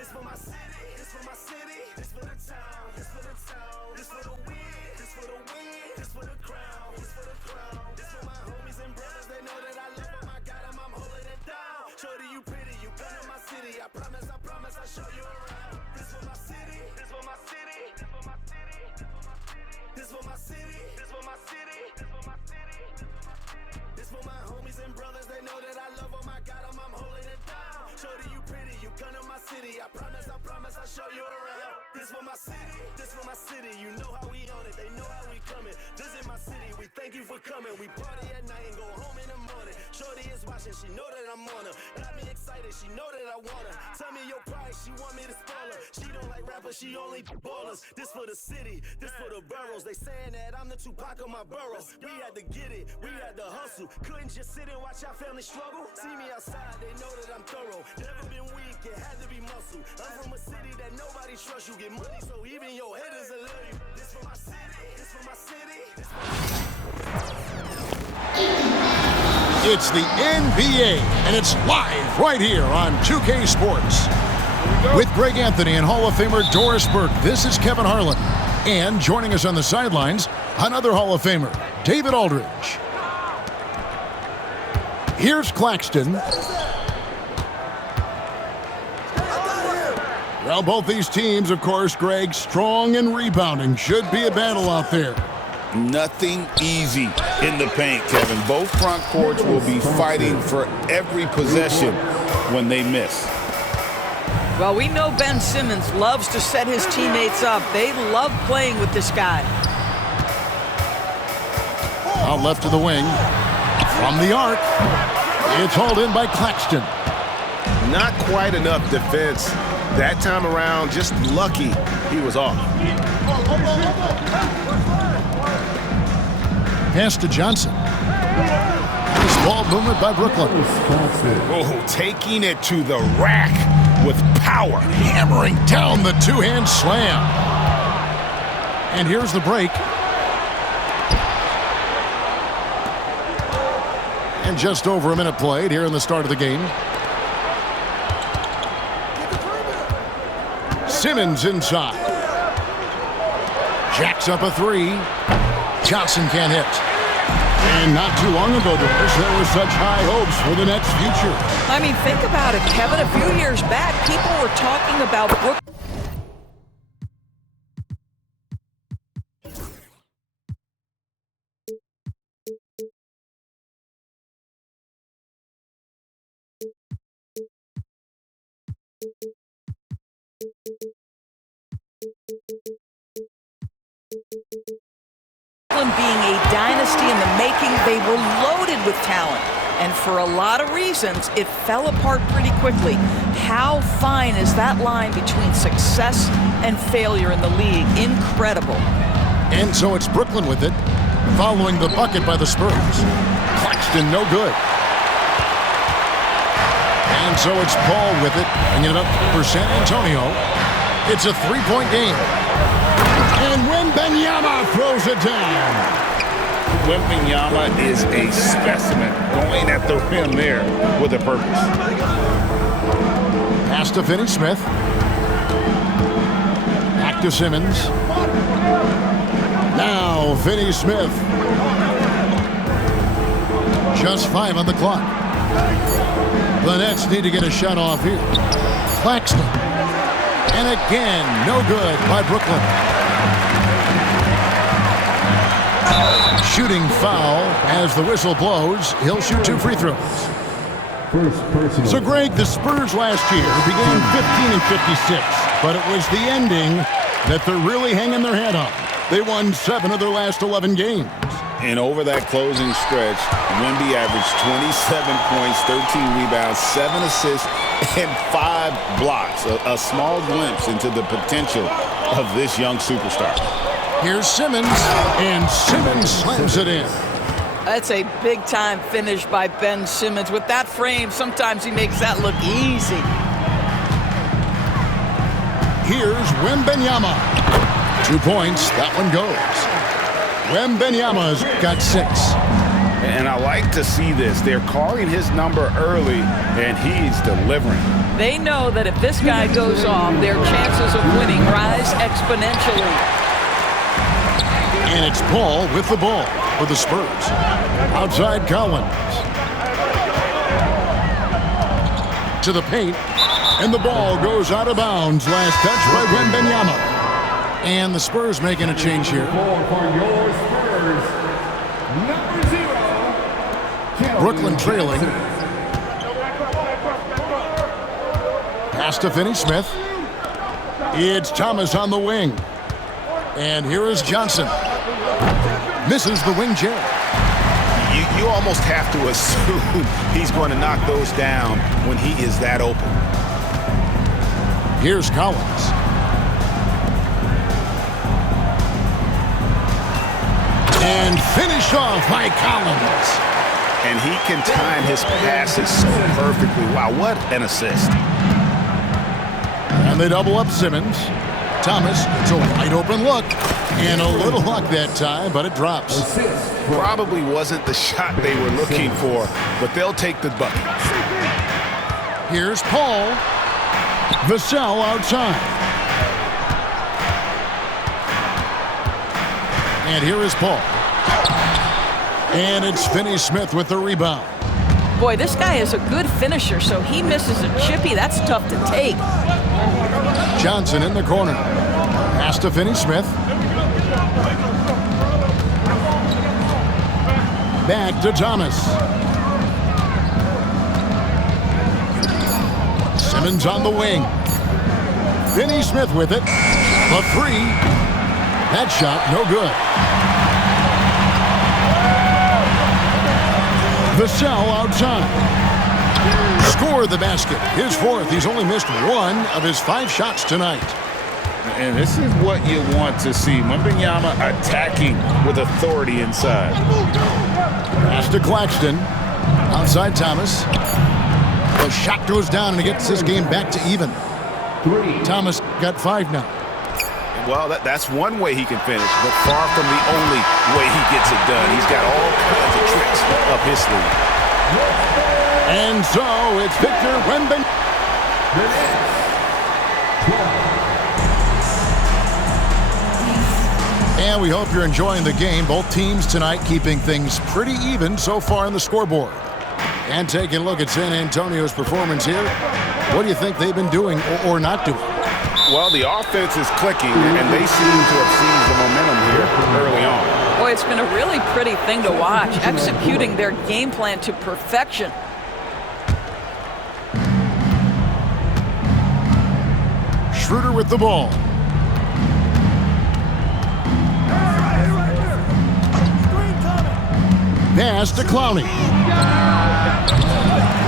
This for my city, this for my city, this for the town, this for the town, this for the win, this for the win, this for the crown, this for the crown. This for my homies and brothers, they know that I love them, I got them, I'm holding it down. Shorty, you pretty, you come to my city, I promise, I'll show you around. This for my city, this for my city, this for my city, this for my city, this for my city, this for my city, this for my homies and brothers, they know that I love them, I got them, I'm holding it down. Shorty, you pretty, you come to my city, I promise, I'll show you around. This for my city, you know how we on it, they know how we coming. Visit my city, we thank you for coming. We party at night and go home in the morning. Shorty is watching, she know that I'm on her. Got me excited, she know that I want her. Tell me your price, she want me to spoil her. She don't like rappers, she only ballers. This for the city, this for the boroughs. They saying that I'm the Tupac of my borough. We had to get it, we had to hustle. Couldn't just sit and watch our family struggle. See me outside, they know that I'm thorough. Never been weak, it had to be muscle. I'm from a city that nobody trusts. You get money, so even your haters will love you. This for my city, this for my city, this for my city. It's the NBA, and it's live right here on 2K Sports. With Greg Anthony and Hall of Famer Doris Burke, this is Kevin Harlan. And joining us on the sidelines, another Hall of Famer, David Aldridge. Here's Claxton. Well, both these teams, of course, Greg, strong and rebounding. Should be a battle out there. Nothing easy in the paint, Kevin. Both front courts will be fighting for every possession when they miss. Well, we know Ben Simmons loves to set his teammates up. They love playing with this guy. Out left to the wing. From the arc. It's hauled in by Claxton. Not quite enough defense that time around. Just lucky he was off. Pass to Johnson. Nice ball movement by Brooklyn. Oh, taking it to the rack with power. Hammering down the two-hand slam. And here's the break. And just over a minute played here in the start of the game. Simmons inside. Jacks up a three. Johnson can't hit. And not too long ago, Doris, there were such high hopes for the Nets' future. I mean, think about it, Kevin. A few years back, people were talking about Brooklyn. Being a dynasty in the making, they were loaded with talent. And for a lot of reasons, it fell apart pretty quickly. How fine is that line between success and failure in the league? Incredible. And so it's Brooklyn with it, following the bucket by the Spurs. Claxton, no good. And so it's Paul with it, bringing it up for San Antonio. It's a three-point game. And Wembanyama throws it down. Wembanyama is a specimen, going at the rim there with a purpose. Pass to Finney-Smith. Back to Simmons. Now Finney-Smith. Just 5 on the clock. The Nets need to get a shot off here. Claxton. And again, no good by Brooklyn. Shooting foul as the whistle blows. He'll shoot 2 free throws. So, Greg, the Spurs last year began 15 and 56, but it was the ending that they're really hanging their head on. They won 7 of their last 11 games. And over that closing stretch, Wemby averaged 27 points, 13 rebounds, 7 assists, and 5 blocks. A small glimpse into the potential of this young superstar. Here's Simmons, and Simmons slams it in. That's a big-time finish by Ben Simmons. With that frame, sometimes he makes that look easy. Here's Wembanyama. 2 points, that one goes. Wembanyama's got 6. And I like to see this. They're calling his number early, and he's delivering. They know that if this guy goes off, their chances of winning rise exponentially. And it's Paul with the ball for the Spurs. Outside Collins. To the paint. And the ball goes out of bounds. Last touch by Wembanyama. And the Spurs making a change here. Brooklyn trailing. Pass to Finney-Smith. It's Thomas on the wing. And here is Johnson. Misses the wing jab. You almost have to assume he's going to knock those down when he is that open. Here's Collins. And finished off by Collins. And he can time his passes so perfectly. Wow, what an assist. And they double up Simmons. Thomas, it's a wide open look. And a little luck that time, but it drops. Probably wasn't the shot they were looking for, but they'll take the bucket. Here's Paul. Vassell outside. And here is Paul. And it's Finney-Smith with the rebound. Boy, this guy is a good finisher, so he misses a chippy. That's tough to take. Johnson in the corner. Pass to Finney-Smith. Back to Thomas. Simmons on the wing. Finney-Smith with it. The three. That shot, no good. Vassell outside. Score the basket. His fourth. He's only missed one of his 5 shots tonight. And this is what you want to see. Wembanyama attacking with authority inside. Pass to Claxton. Outside Thomas. The shot goes down and he gets this game back to even. Thomas got 5 now. Well, that's one way he can finish, but far from the only way he gets it done. He's got all kinds of tricks up his sleeve. And so it's Victor Wembanyama. And we hope you're enjoying the game. Both teams tonight keeping things pretty even so far in the scoreboard. And taking a look at San Antonio's performance here. What do you think they've been doing or not doing? Well, the offense is clicking, and they seem to have seized the momentum here early on. Boy, it's been a really pretty thing to watch, executing their game plan to perfection. Schroeder with the ball. Pass to Clowney.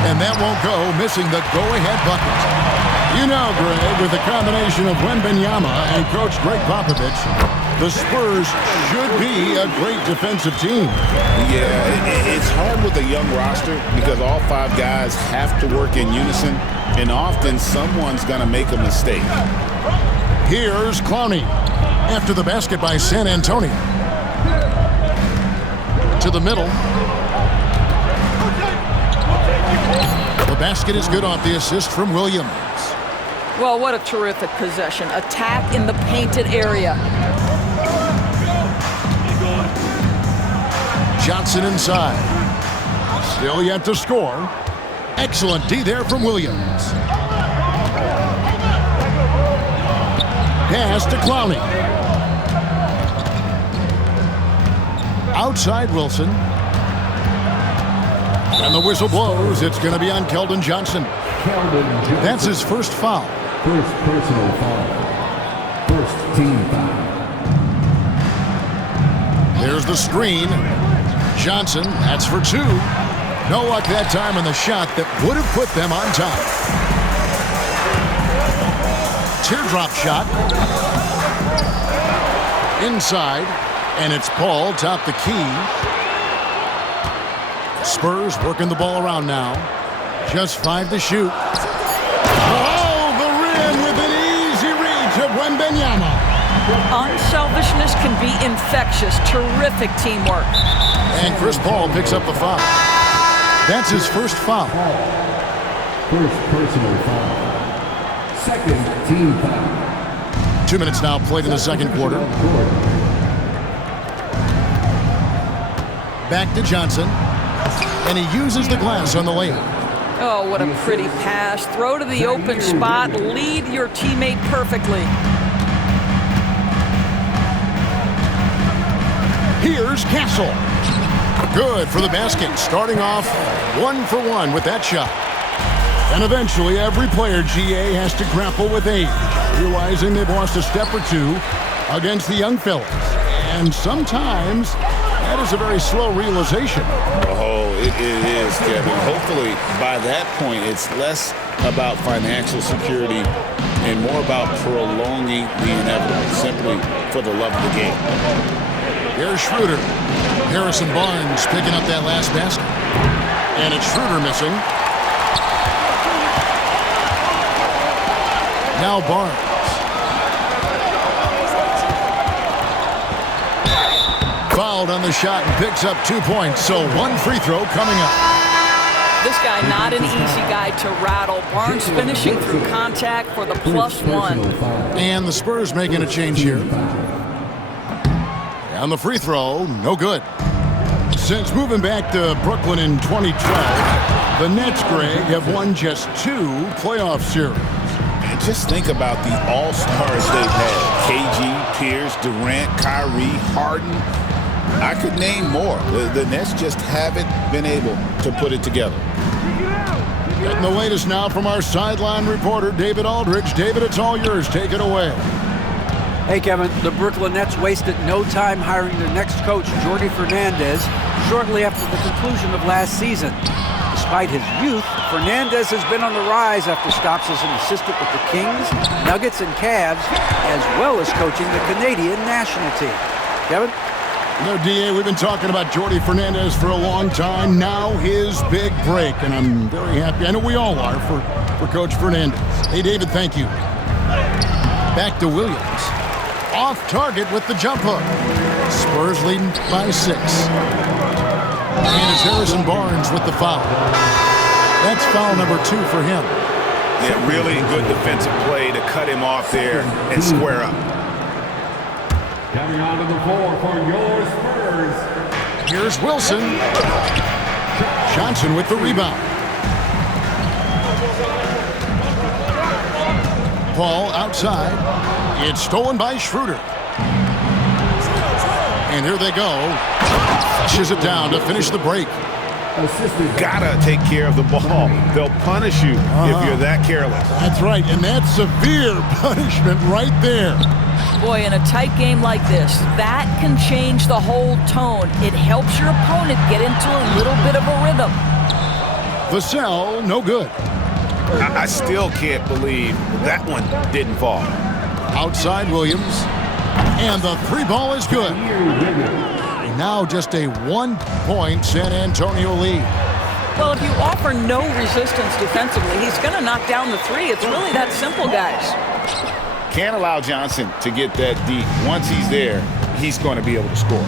And that won't go, missing the go-ahead bucket. You know, Greg, with the combination of Wembanyama and Coach Greg Popovich, the Spurs should be a great defensive team. Yeah, it's hard with a young roster because all 5 guys have to work in unison, and often someone's going to make a mistake. Here's Clowney after the basket by San Antonio. To the middle. The basket is good off the assist from Williams. Well, what a terrific possession. Attack in the painted area. Johnson inside. Still yet to score. Excellent D there from Williams. Pass to Clowney. Outside Wilson. And the whistle blows. It's going to be on Keldon Johnson. That's his first foul. First personal foul. First team foul. There's the screen. Johnson, that's for 2. No luck that time on the shot that would have put them on top. Teardrop shot. Inside, and it's Paul, top the key. Spurs working the ball around now. Just 5 to shoot. Oh, the rim with an easy reach of Wembanyama. Unselfishness can be infectious. Terrific teamwork. And Chris Paul picks up the foul. That's his first foul. First personal foul. Second team foul. 2 minutes now played in the second quarter. Back to Johnson. And he uses the glass on the layup. Oh, what a pretty pass. Throw to the open spot. Lead your teammate perfectly. Here's Castle. Good for the basket. Starting off 1 for 1 with that shot. And eventually, every player, GA, has to grapple with age, realizing they've lost a step or two against the young fellas. And sometimes, that is a very slow realization. Oh, it is, Kevin. Hopefully, by that point, it's less about financial security and more about prolonging the inevitable, simply for the love of the game. Here's Schroeder. Harrison Barnes picking up that last basket. And it's Schroeder missing. Now Barnes. Fouled on the shot and picks up 2 points. So 1 free throw coming up. This guy, not an easy guy to rattle. Barnes finishing through contact for the +1. And the Spurs making a change here. On the free throw, no good. Since moving back to Brooklyn in 2012, the Nets, Greg, have won just 2 playoff series. And just think about the all-stars they've had. KG, Pierce, Durant, Kyrie, Harden. I could name more. The Nets just haven't been able to put it together. Getting the latest now from our sideline reporter, David Aldridge. David, it's all yours. Take it away. Hey, Kevin, the Brooklyn Nets wasted no time hiring their next coach, Jordi Fernandez, shortly after the conclusion of last season. Despite his youth, Fernandez has been on the rise after stops as an assistant with the Kings, Nuggets, and Cavs, as well as coaching the Canadian national team. Kevin? No, DA, we've been talking about Jordi Fernandez for a long time. Now his big break, and I'm very happy. I know we all are for Coach Fernandez. Hey, David, thank you. Back to Williams. Off target with the jump hook. Spurs leading by 6. And it's Harrison Barnes with the foul. That's foul number 2 for him. Yeah, really good defensive play to cut him off there and square up. Coming onto the floor for your Spurs. Here's Wilson. Johnson with the rebound. Ball outside. It's stolen by Schroeder. And here they go. Flushes it down to finish the break. Gotta take care of the ball. They'll punish you if you're that careless. That's right, and that's severe punishment right there. Boy, in a tight game like this, that can change the whole tone. It helps your opponent get into a little bit of a rhythm. Vassell, no good. I still can't believe that one didn't fall. Outside Williams. And the 3 ball is good. Now just a 1-point San Antonio lead. Well, if you offer no resistance defensively, he's going to knock down the 3. It's really that simple, guys. Can't allow Johnson to get that deep. Once he's there, he's going to be able to score.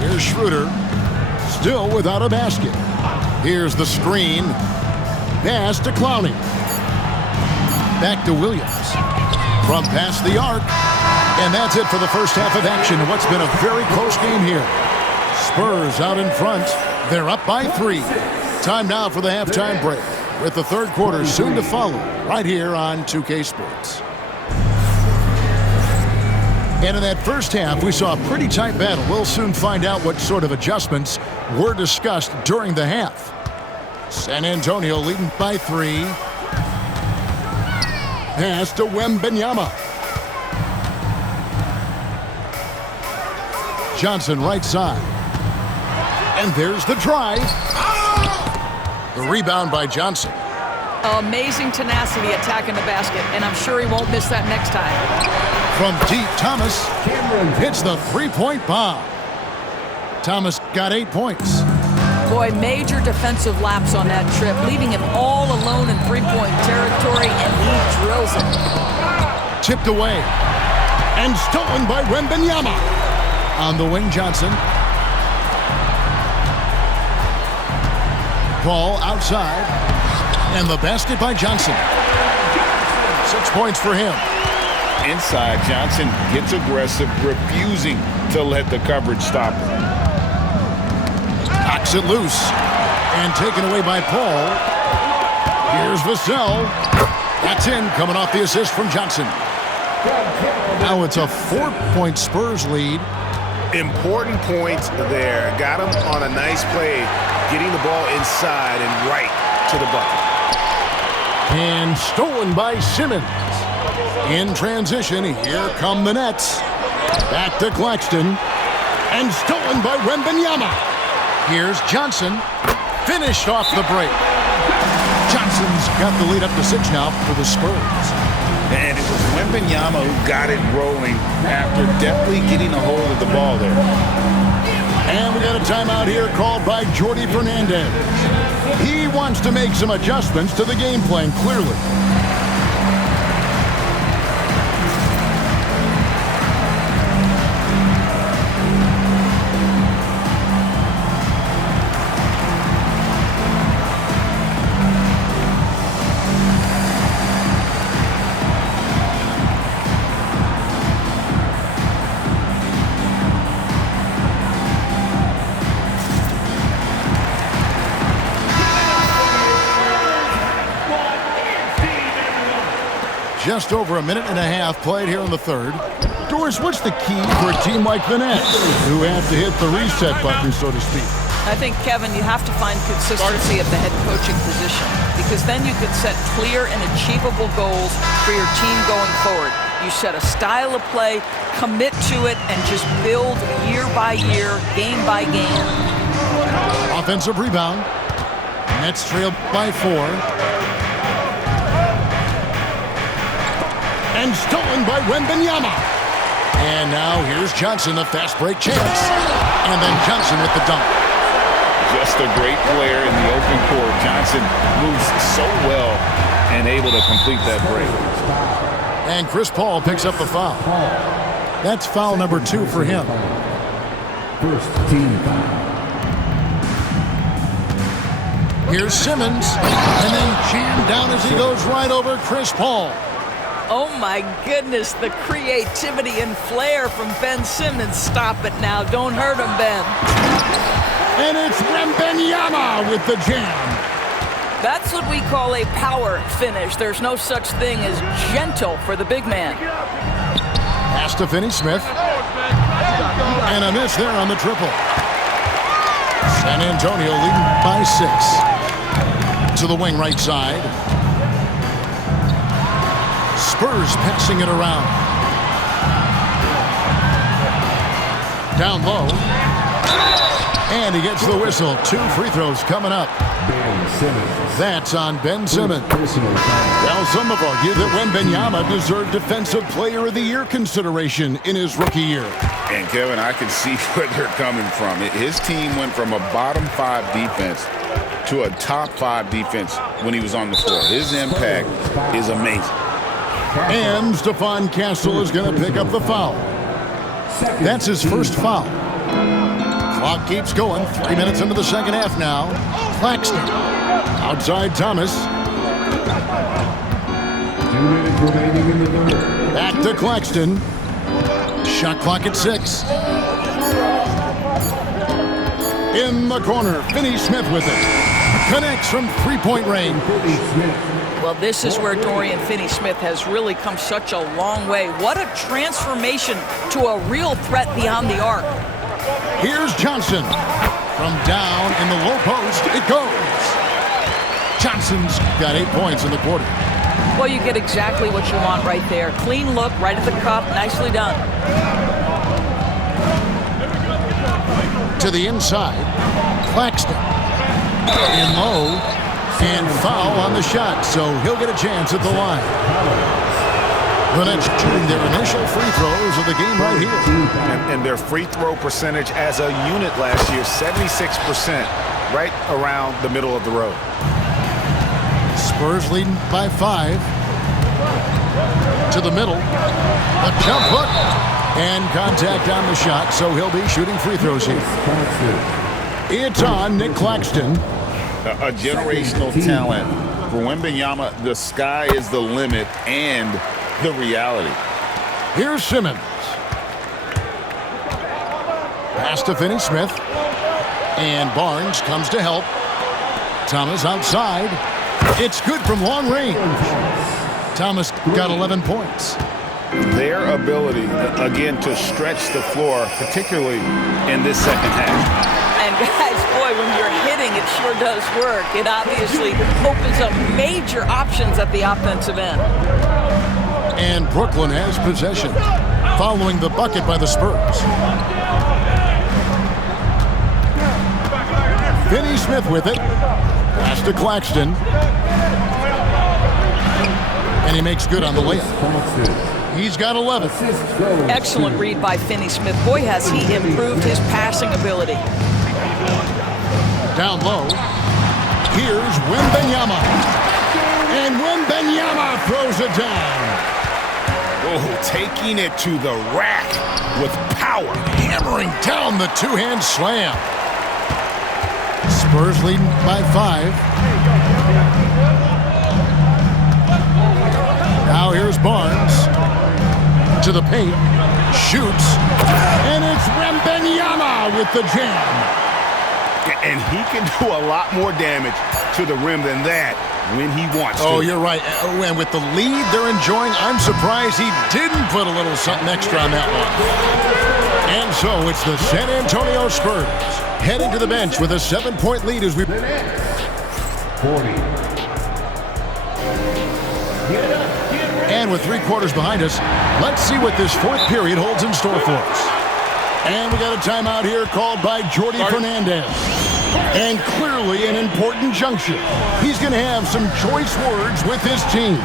Here's Schroeder. Still without a basket. Here's the screen. Pass to Clowney. Back to Williams. From past the arc. And that's it for the first half of action. What's been a very close game here. Spurs out in front. They're up by 3. Time now for the halftime break, with the third quarter soon to follow right here on 2K Sports. And in that first half, we saw a pretty tight battle. We'll soon find out what sort of adjustments were discussed during the half. San Antonio leading by 3. Pass to Wembanyama. Johnson right side. And there's the drive. The rebound by Johnson. Amazing tenacity attacking the basket, and I'm sure he won't miss that next time. From deep, Thomas hits the 3-point bomb. Thomas got 8 points. Boy, major defensive lapse on that trip, leaving him all alone in 3-point territory, and he drills it. Tipped away. And stolen by Wembanyama. On the wing, Johnson. Ball outside. And the basket by Johnson. 6 points for him. Inside, Johnson gets aggressive, refusing to let the coverage stop him. Knocks it loose. And taken away by Paul. Here's Vassell. That's in, coming off the assist from Johnson. Now it's a 4-point Spurs lead. Important points there. Got him on a nice play, getting the ball inside and right to the bucket. And stolen by Simmons. In transition, here come the Nets. Back to Claxton. And stolen by Wembanyama. Here's Johnson. Finished off the break. Johnson's got the lead up to 6 now for the Spurs. And it was Wembanyama who got it rolling after definitely getting a hold of the ball there. And we got a timeout here called by Jordi Fernandez. He wants to make some adjustments to the game plan, clearly. Just over a minute and a half played here in the third. Doris, what's the key for a team like the Nets, who have to hit the reset button, so to speak? I think, Kevin, you have to find consistency at the head coaching position, because then you can set clear and achievable goals for your team going forward. You set a style of play, commit to it, and just build year by year, game by game. Offensive rebound. Nets trail by 4. And stolen by Wembanyama. And now here's Johnson, a fast break chance. And then Johnson with the dunk. Just a great player in the open court. Johnson moves so well and able to complete that break. And Chris Paul picks up the foul. That's foul number 2 for him. First team foul. Here's Simmons. And then jammed down as he goes right over Chris Paul. Oh my goodness, the creativity and flair from Ben Simmons. Stop it now. Don't hurt him, Ben. And it's Wembanyama with the jam. That's what we call a power finish. There's no such thing as gentle for the big man. Pass to Finney-Smith. And a miss there on the triple. San Antonio leading by 6. To the wing right side. Spurs passing it around. Down low. And he gets the whistle. 2 free throws coming up. That's on Ben Simmons. Well, some have argued that Wembanyama deserved Defensive Player of the Year consideration in his rookie year. And, Kevin, I can see where they're coming from. His team went from a bottom 5 defense to a top 5 defense when he was on the floor. His impact is amazing. And Stephon Castle is going to pick up the foul. That's his first foul. Clock keeps going. 3 minutes into the second half now. Claxton. Outside Thomas. 2 minutes remaining in the third. Back to Claxton. Shot clock at 6. In the corner. Finney-Smith with it. Connects from 3-point range. Well, this is where Dorian Finney-Smith has really come such a long way. What a transformation to a real threat beyond the arc. Here's Johnson. From down in the low post, it goes. Johnson's got 8 points in the quarter. Well, you get exactly what you want right there. Clean look, right at the cup, nicely done. To the inside, Claxton. In low. And foul on the shot, so he'll get a chance at the line. The Nets shooting their initial free throws of the game right here. And their free throw percentage as a unit last year, 76%, right around the middle of the road. Spurs leading by 5. To the middle. A jump hook. And contact on the shot, so he'll be shooting free throws here. It's on Nick Claxton. A generational talent. For Wembanyama, the sky is the limit and the reality. Here's Simmons. Pass to Finney-Smith. And Barnes comes to help. Thomas outside. It's good from long range. Thomas got 11 points. Their ability, again, to stretch the floor, particularly in this second half. And guys, boy, when you're hitting, it sure does work. It obviously opens up major options at the offensive end. And Brooklyn has possession, following the bucket by the Spurs. Finney-Smith with it. Pass to Claxton. And he makes good on the layup. He's got 11. Excellent read by Finney-Smith. Boy, has he improved his passing ability. Down low. Here's Wembanyama. And Wembanyama throws it down. Oh, taking it to the rack with power. Hammering down the two-hand slam. Spurs leading by 5. Now here's Barnes. To the paint. Shoots. And it's Wembanyama with the jam. And he can do a lot more damage to the rim than that when he wants to. Oh, you're right. And with the lead they're enjoying, I'm surprised he didn't put a little something extra on that one. And so it's the San Antonio Spurs heading to the bench with a 7-point lead as we... 40. And with 3 quarters behind us, let's see what this fourth period holds in store for us. And we got a timeout here called by Jordi Fernandez. And clearly an important juncture. He's going to have some choice words with his team.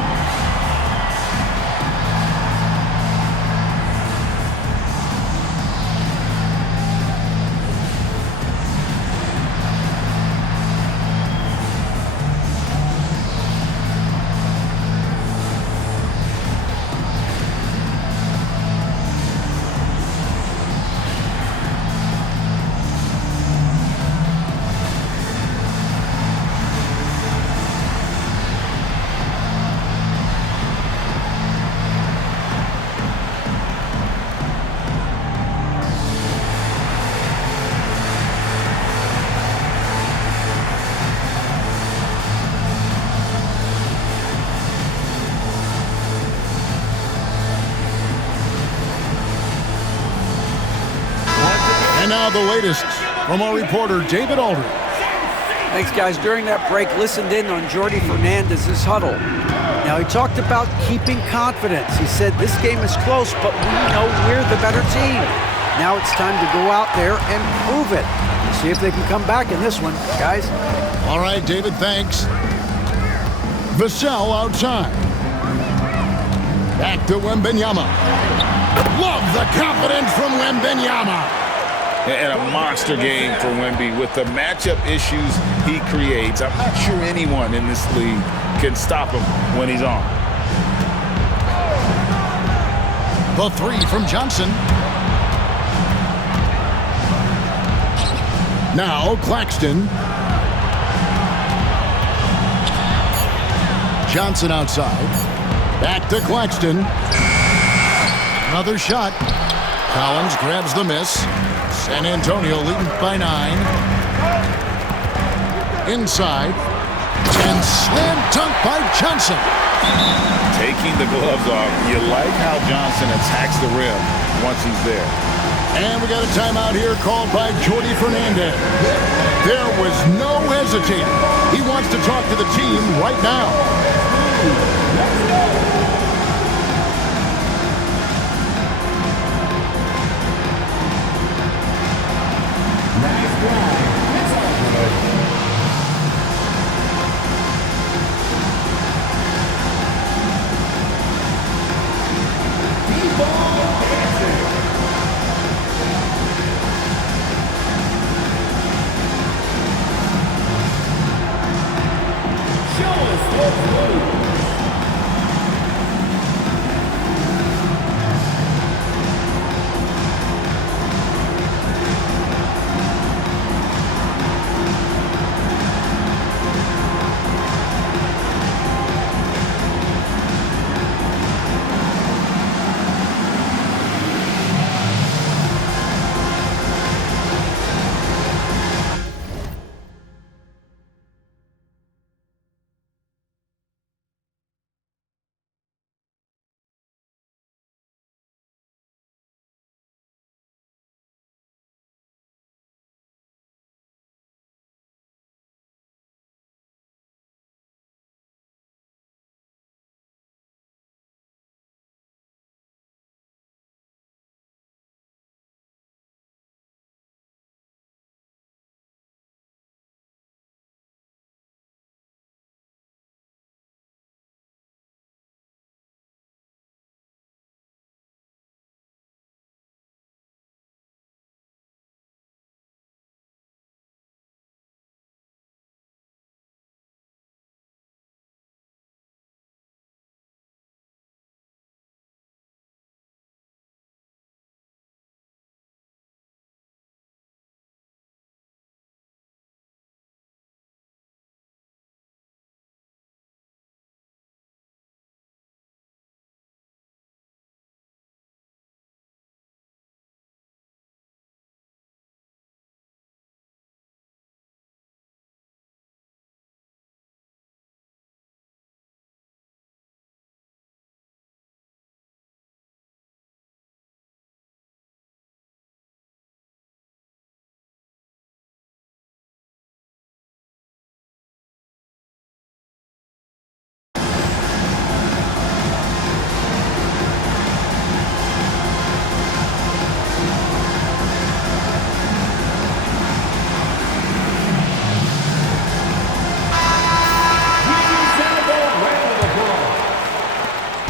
And now the latest from our reporter, David Aldridge. Thanks, guys. During that break, listened in on Jordi Fernandez's huddle. Now, he talked about keeping confidence. He said, this game is close, but we know we're the better team. Now it's time to go out there and prove it. See if they can come back in this one, guys. All right, David, thanks. Vassell outside. Back to Wembanyama. Love the confidence from Wembanyama. And a monster game for Wemby with the matchup issues he creates. I'm not sure anyone in this league can stop him when he's on. The 3 from Johnson. Now Claxton. Johnson outside. Back to Claxton. Another shot. Collins grabs the miss. San Antonio leading by 9. Inside. And slam dunk by Johnson. Taking the gloves off. You like how Johnson attacks the rim once he's there. And we got a timeout here called by Jordi Fernandez. There was no hesitating. He wants to talk to the team right now.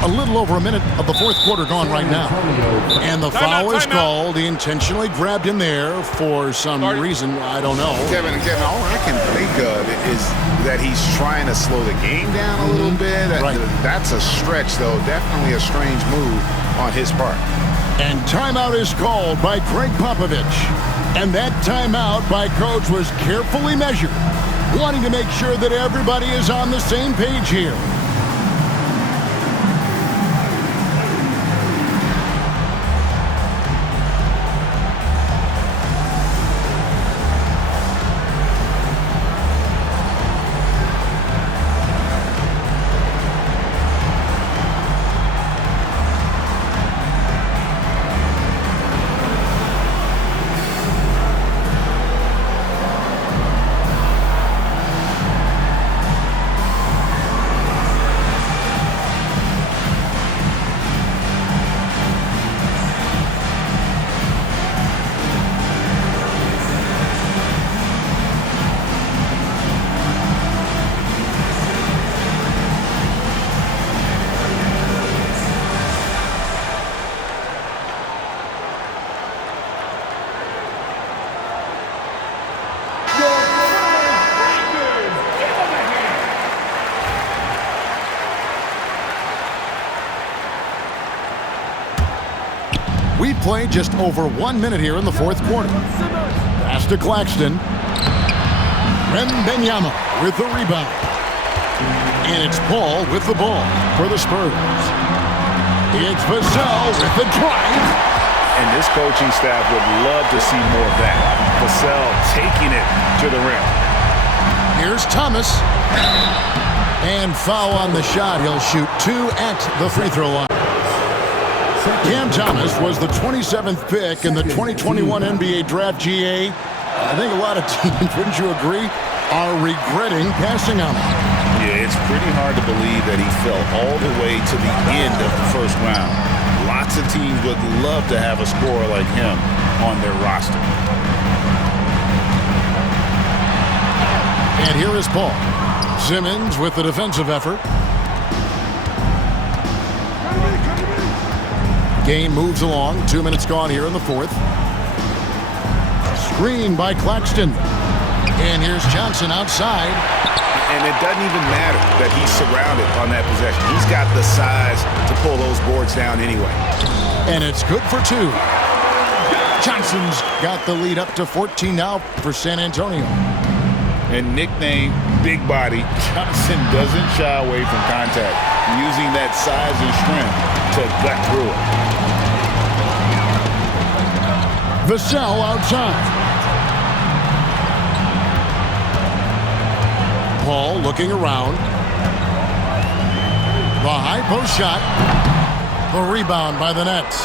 A little over a minute of the fourth quarter gone right now. And the foul is called. He intentionally grabbed him there for some reason. I don't know. Kevin, all I can think of is that he's trying to slow the game down a little bit. Right. That's a stretch, though. Definitely a strange move on his part. And timeout is called by Greg Popovich. And that timeout by Coach was carefully measured, wanting to make sure that everybody is on the same page here. We play just over 1 minute here in the fourth quarter. Pass to Claxton. Wembanyama with the rebound. And it's Paul with the ball for the Spurs. It's Vassell with the drive. And this coaching staff would love to see more of that. Vassell taking it to the rim. Here's Thomas. And foul on the shot. He'll shoot 2 at the free throw line. Cam Thomas was the 27th pick in the 2021 NBA Draft. GA. I think a lot of teams, wouldn't you agree, are regretting passing on him. Yeah, it's pretty hard to believe that he fell all the way to the end of the first round. Lots of teams would love to have a scorer like him on their roster. And here is Paul. Simmons with the defensive effort. Game moves along. 2 minutes gone here in the fourth. Screen by Claxton. And here's Johnson outside. And it doesn't even matter that he's surrounded on that possession. He's got the size to pull those boards down anyway. And it's good for 2. Johnson's got the lead up to 14 now for San Antonio. And nicknamed Big Body, Johnson doesn't shy away from contact, using that size and strength to gut through it. Vassell outside. Paul looking around. The high post shot. The rebound by the Nets.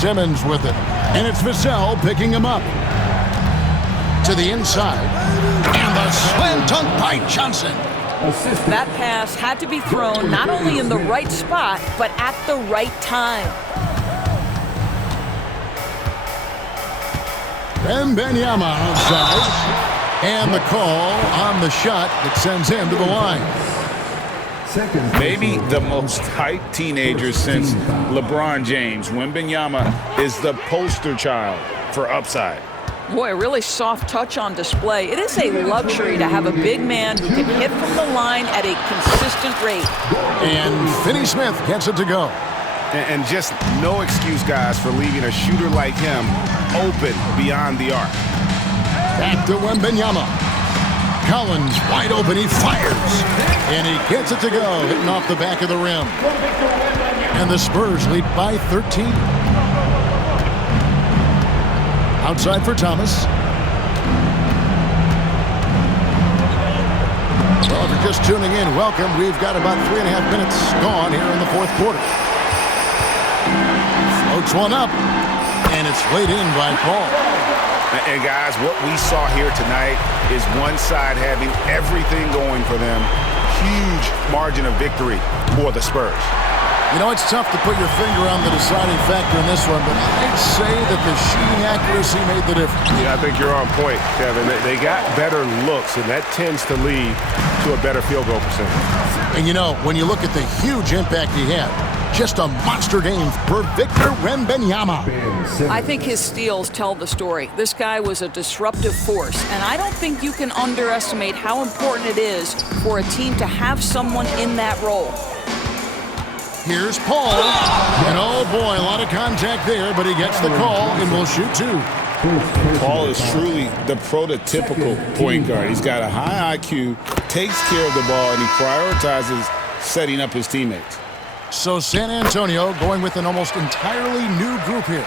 Simmons with it. And it's Vassell picking him up. To the inside. And the slam dunk by Johnson. That pass had to be thrown not only in the right spot, but at the right time. Wembanyama outside. And the call on the shot that sends him to the line. Maybe the most hyped teenager since LeBron James. Wembanyama is the poster child for upside. Boy, a really soft touch on display. It is a luxury to have a big man who can hit from the line at a consistent rate. And Finney Smith gets it to go. And just no excuse, guys, for leaving a shooter like him open beyond the arc. Back to Wembanyama. Collins wide open. He fires. And he gets it to go, hitting off the back of the rim. And the Spurs lead by 13. Outside for Thomas. Well, if you're just tuning in, welcome. We've got about 3.5 minutes gone here in the fourth quarter. Floats one up, and it's laid in by Paul. And guys, what we saw here tonight is one side having everything going for them. Huge margin of victory for the Spurs. You know, it's tough to put your finger on the deciding factor in this one, but I'd say that the shooting accuracy made the difference. Yeah, I think you're on point, Kevin. They got better looks, and that tends to lead to a better field goal percentage. And you know, when you look at the huge impact he had, just a monster game for Victor Wembanyama. I think his steals tell the story. This guy was a disruptive force, and I don't think you can underestimate how important it is for a team to have someone in that role. Here's Paul, and oh boy, a lot of contact there, but he gets the call and will shoot two. Paul is truly the prototypical point guard. He's got a high IQ, takes care of the ball, and he prioritizes setting up his teammates. So San Antonio going with an almost entirely new group here.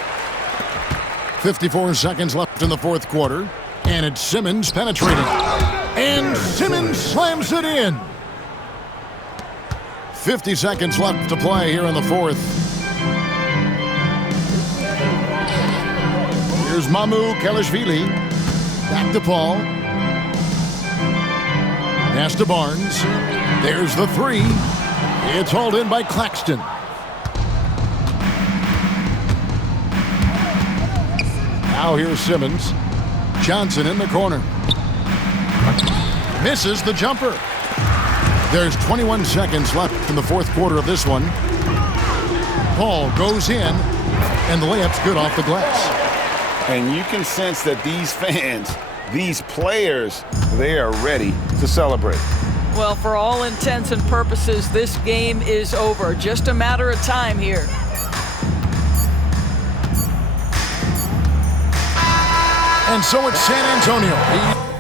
54 seconds left in the fourth quarter, and it's Simmons penetrating. And Simmons slams it in. 50 seconds left to play here in the fourth. Here's Mamu Kelishvili. Back to Paul. Pass to Barnes. There's the three. It's hauled in by Claxton. Now here's Simmons. Johnson in the corner. Misses the jumper. There's 21 seconds left in the fourth quarter of this one. Paul goes in, and the layup's good off the glass. And you can sense that these fans, these players, they are ready to celebrate. Well, for all intents and purposes, this game is over. Just a matter of time here. And so it's San Antonio.